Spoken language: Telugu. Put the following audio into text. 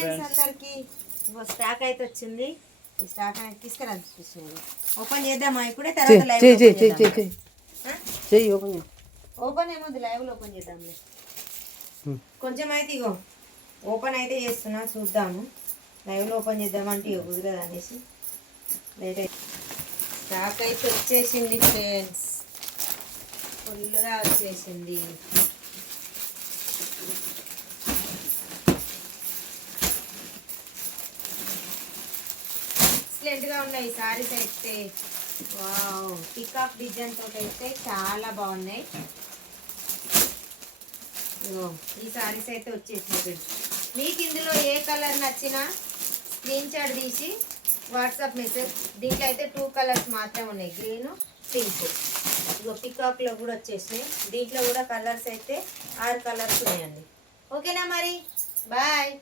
ఫ్రెండ్స్ అందరికి స్టాక్ అయితే వచ్చింది. ఈ స్టాక్ అనేది తీసుకురండి. ఓపెన్ చేద్దామా ఇప్పుడే? తర్వాత లైవ్ ఓపెన్ ఏమొద్దు, లైవ్లో ఓపెన్ చేద్దాంలే. కొంచెం అయితే ఇగో ఓపెన్ అయితే చేస్తున్నా, చూద్దాము. లైవ్లో ఓపెన్ చేద్దామంటే కుదరదు అనేసి లేట్ అయితే. స్టాక్ అయితే వచ్చేసింది ఫ్రెండ్స్, ఫుల్గా వచ్చేసింది. ఎక్సలెంట్గా ఉన్నాయి సారీస్ అయితే. వావ్, పికాక్ డిజైన్ తోటి అయితే చాలా బాగున్నాయి. ఈ సారీస్ అయితే వచ్చేసినాయి. మీకు ఇందులో ఏ కలర్ నచ్చినా స్క్రీన్ షాట్ తీసి వాట్సాప్ మెసేజ్. దీంట్లో అయితే 2 కలర్స్ మాత్రమే ఉన్నాయి, గ్రీన్, పింక్. ఇగో పికాక్లో కూడా వచ్చేసినాయి. దీంట్లో కూడా కలర్స్ అయితే 6 కలర్స్ ఉన్నాయండి. ఓకేనా మరి, బాయ్.